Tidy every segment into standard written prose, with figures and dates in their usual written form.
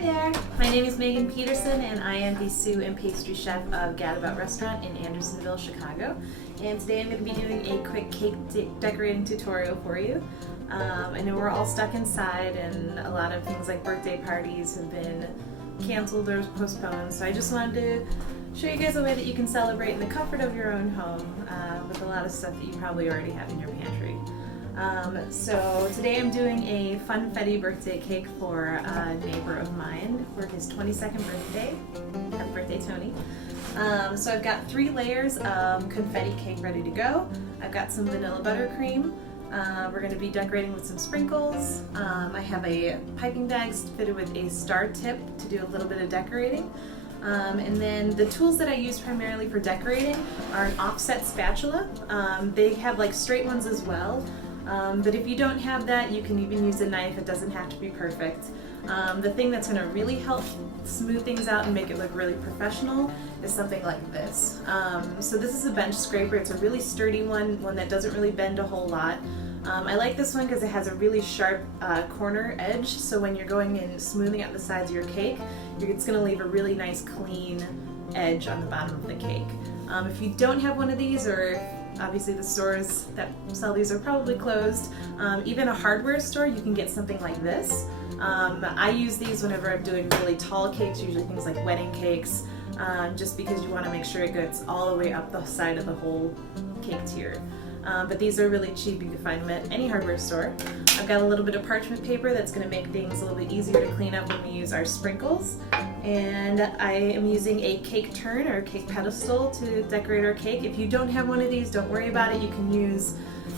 Hi there, my name is Megan Peterson and I am the Sous and Pastry Chef of Gadabout restaurant in Andersonville, Chicago. And today I'm going to be doing a quick cake decorating tutorial for you. I know we're all stuck inside and a lot of things like birthday parties have been canceled or postponed, so I just wanted to show you guys a way that you can celebrate in the comfort of your own home with a lot of stuff that you probably already have in your pantry. So today I'm doing a funfetti birthday cake for a neighbor of mine for his 22nd birthday. Happy birthday, Tony. So I've got 3 layers of confetti cake ready to go. I've got some vanilla buttercream. We're going to be decorating with some sprinkles. I have a piping bag fitted with a star tip to do a little bit of decorating. And then the tools that I use primarily for decorating are an offset spatula. They have like straight ones as well. But if you don't have that, you can even use a knife. It doesn't have to be perfect. The thing that's going to really help smooth things out and make it look really professional is something like this. So this is a bench scraper. It's a really sturdy one that doesn't really bend a whole lot. I like this one because it has a really sharp corner edge, so when you're going and smoothing out the sides of your cake, it's going to leave a really nice clean edge on the bottom of the cake. If you don't have one of these, or obviously the stores that sell these are probably closed, even a hardware store, you can get something like this. I use these whenever I'm doing really tall cakes, usually things like wedding cakes, just because you want to make sure it gets all the way up the side of the whole cake tier. But these are really cheap. You can find them at any hardware store. I've got a little bit of parchment paper that's going to make things a little bit easier to clean up when we use our sprinkles. And I am using a cake turn or a cake pedestal to decorate our cake. If you don't have one of these, don't worry about it. You can use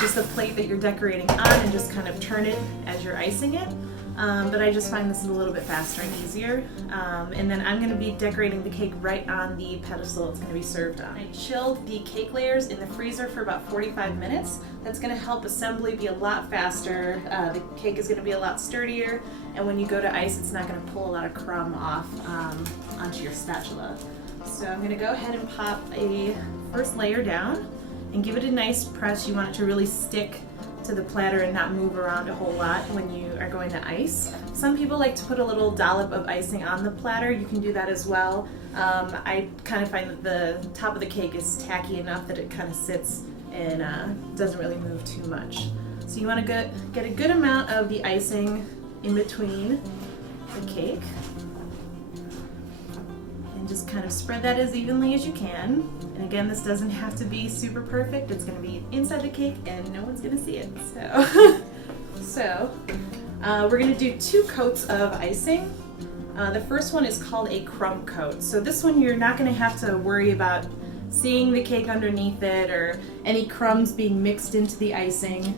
just a plate that you're decorating on and just kind of turn it as you're icing it. But I just find this is a little bit faster and easier. And then I'm going to be decorating the cake right on the pedestal it's going to be served on. I chilled the cake layers in the freezer for about 45 minutes. That's going to help assembly be a lot faster. The cake is going to be a lot sturdier, and when you go to ice, it's not going to pull a lot of crumb off onto your spatula. So I'm going to go ahead and pop a first layer down and give it a nice press. You want it to really stick to the platter and not move around a whole lot when you are going to ice. Some people like to put a little dollop of icing on the platter. You can do that as well. I kind of find that the top of the cake is tacky enough that it kind of sits and doesn't really move too much. So you want to get a good amount of the icing in between the cake and just kind of spread that as evenly as you can. And again, this doesn't have to be super perfect. It's going to be inside the cake and no one's going to see it. So we're going to do 2 coats of icing. The first one is called a crumb coat. So this one you're not going to have to worry about seeing the cake underneath it or any crumbs being mixed into the icing.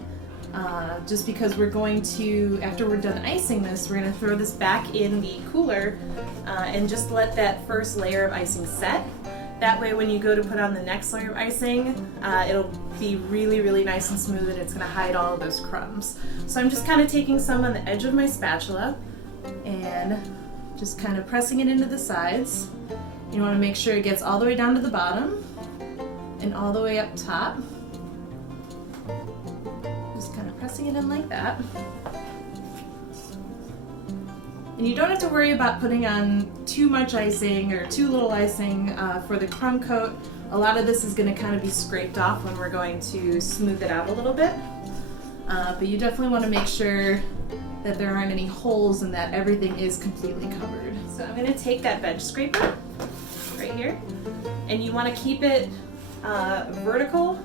Just because we're going to, after we're done icing this, we're going to throw this back in the cooler and just let that first layer of icing set. That way when you go to put on the next layer of icing, it'll be really, really nice and smooth and it's going to hide all of those crumbs. So I'm just kind of taking some on the edge of my spatula and just kind of pressing it into the sides. You want to make sure it gets all the way down to the bottom and all the way up top. Just kind of pressing it in like that. And you don't have to worry about putting on too much icing or too little icing for the crumb coat. A lot of this is going to kind of be scraped off when we're going to smooth it out a little bit. But you definitely want to make sure that there aren't any holes and that everything is completely covered. So I'm going to take that bench scraper right here, and you want to keep it vertical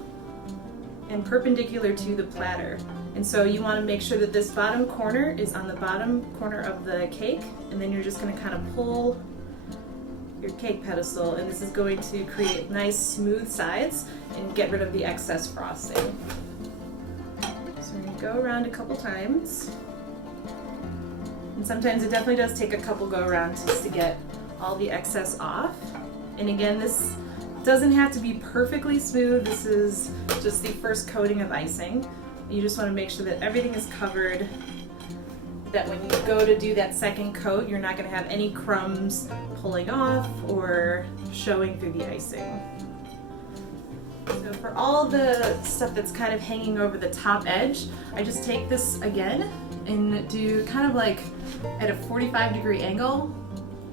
and perpendicular to the platter. And so you want to make sure that this bottom corner is on the bottom corner of the cake, and then you're just going to kind of pull your cake pedestal, and this is going to create nice smooth sides and get rid of the excess frosting. So we're going to go around a couple times, and sometimes it definitely does take a couple go arounds just to get all the excess off. And again, this doesn't have to be perfectly smooth. This is just the first coating of icing. You just want to make sure that everything is covered, that when you go to do that second coat, you're not going to have any crumbs pulling off or showing through the icing. So for all the stuff that's kind of hanging over the top edge, I just take this again and do kind of like at a 45-degree angle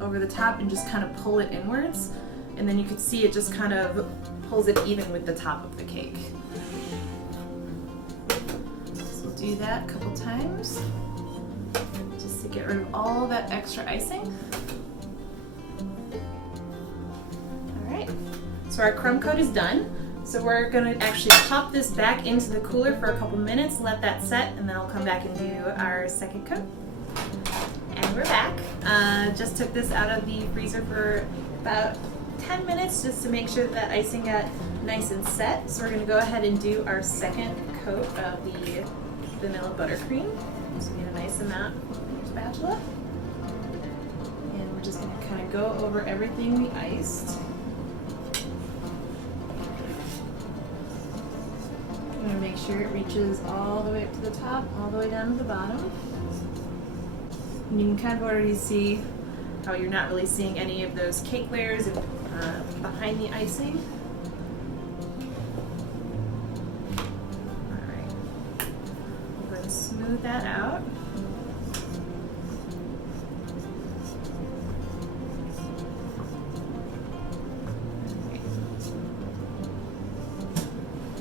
over the top and just kind of pull it inwards. And then you can see it just kind of pulls it even with the top of the cake. So we'll do that a couple times just to get rid of all that extra icing. All right, so our crumb coat is done. So we're gonna actually pop this back into the cooler for a couple minutes, let that set, and then I'll come back and do our second coat. And we're back. Just took this out of the freezer for about 10 minutes just to make sure that icing got nice and set. So we're gonna go ahead and do our second coat of the vanilla buttercream. So we get a nice amount in your spatula. And we're just gonna kind of go over everything we iced. I'm gonna make sure it reaches all the way up to the top, all the way down to the bottom. And you can kind of already see how you're not really seeing any of those cake layers behind the icing. All right, we'll go ahead and smooth that out.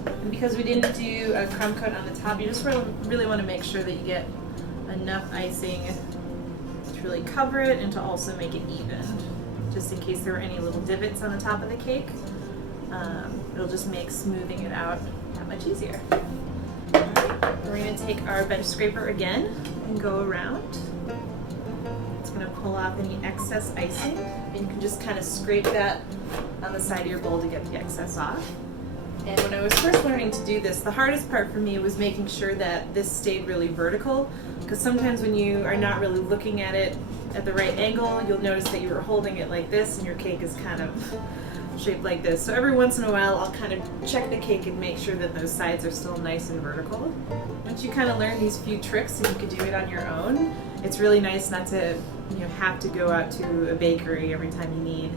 And because we didn't do a crumb coat on the top, you just really want to make sure that you get enough icing to really cover it and to also make it even, just in case there were any little divots on the top of the cake. It'll just make smoothing it out that much easier. Alright, we're going to take our bench scraper again and go around. It's going to pull off any excess icing, and you can just kind of scrape that on the side of your bowl to get the excess off. And when I was first learning to do this, the hardest part for me was making sure that this stayed really vertical, because sometimes when you are not really looking at it at the right angle, you'll notice that you were holding it like this and your cake is kind of shaped like this. So every once in a while I'll kind of check the cake and make sure that those sides are still nice and vertical. Once you kind of learn these few tricks and you can do it on your own, it's really nice not to have to go out to a bakery every time you need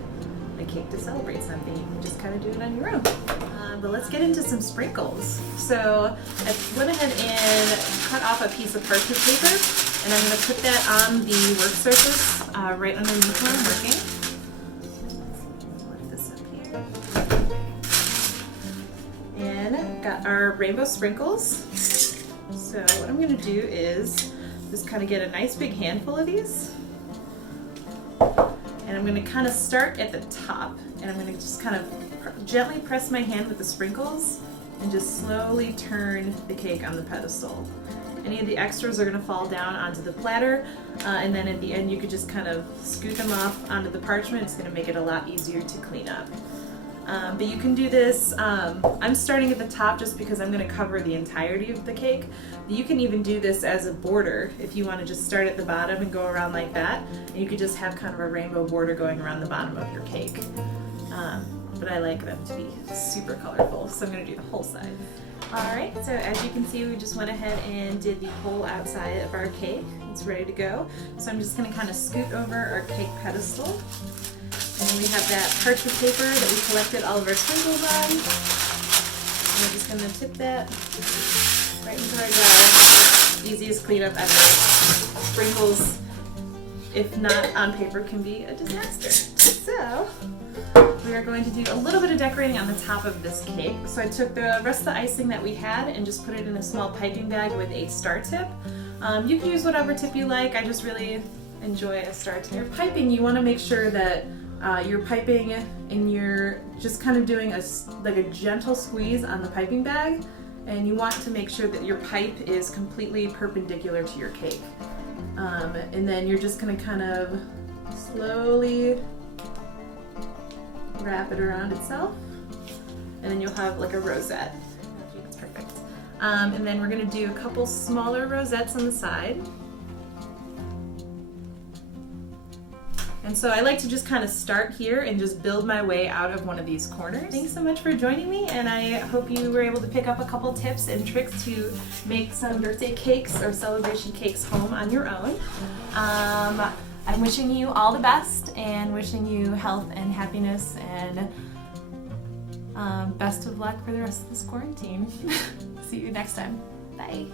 a cake to celebrate something. You can just kind of do it on your own. But let's get into some sprinkles. So I went ahead and cut off a piece of parchment paper, and I'm going to put that on the work surface right underneath where I'm working. Let's lift this up here. And got our rainbow sprinkles. So what I'm going to do is just kind of get a nice big handful of these. And I'm going to kind of start at the top, and I'm going to just kind of gently press my hand with the sprinkles and just slowly turn the cake on the pedestal. Any of the extras are going to fall down onto the platter, and then at the end you could just kind of scoot them off onto the parchment. It's going to make it a lot easier to clean up. But you can do this, I'm starting at the top just because I'm going to cover the entirety of the cake. You can even do this as a border if you want to just start at the bottom and go around like that. And you could just have kind of a rainbow border going around the bottom of your cake. But I like them to be super colorful, so I'm going to do the whole side. Alright, so as you can see, we just went ahead and did the whole outside of our cake. It's ready to go. So I'm just going to kind of scoot over our cake pedestal. And then we have that parchment paper that we collected all of our sprinkles on. And we're just going to tip that right into our jar. Easiest cleanup ever. Sprinkles, if not on paper, can be a disaster. So we are going to do a little bit of decorating on the top of this cake. So I took the rest of the icing that we had and just put it in a small piping bag with a star tip. You can use whatever tip you like. I just really enjoy a star tip. Your piping, you want to make sure that you're piping and you're just kind of doing like a gentle squeeze on the piping bag, and you want to make sure that your pipe is completely perpendicular to your cake. And then you're just going to kind of slowly wrap it around itself, and then you'll have like a rosette. That's perfect. And then we're going to do a couple smaller rosettes on the side. And so I like to just kind of start here and just build my way out of one of these corners. Thanks so much for joining me, and I hope you were able to pick up a couple tips and tricks to make some birthday cakes or celebration cakes home on your own. I'm wishing you all the best and wishing you health and happiness, and best of luck for the rest of this quarantine. See you next time. Bye.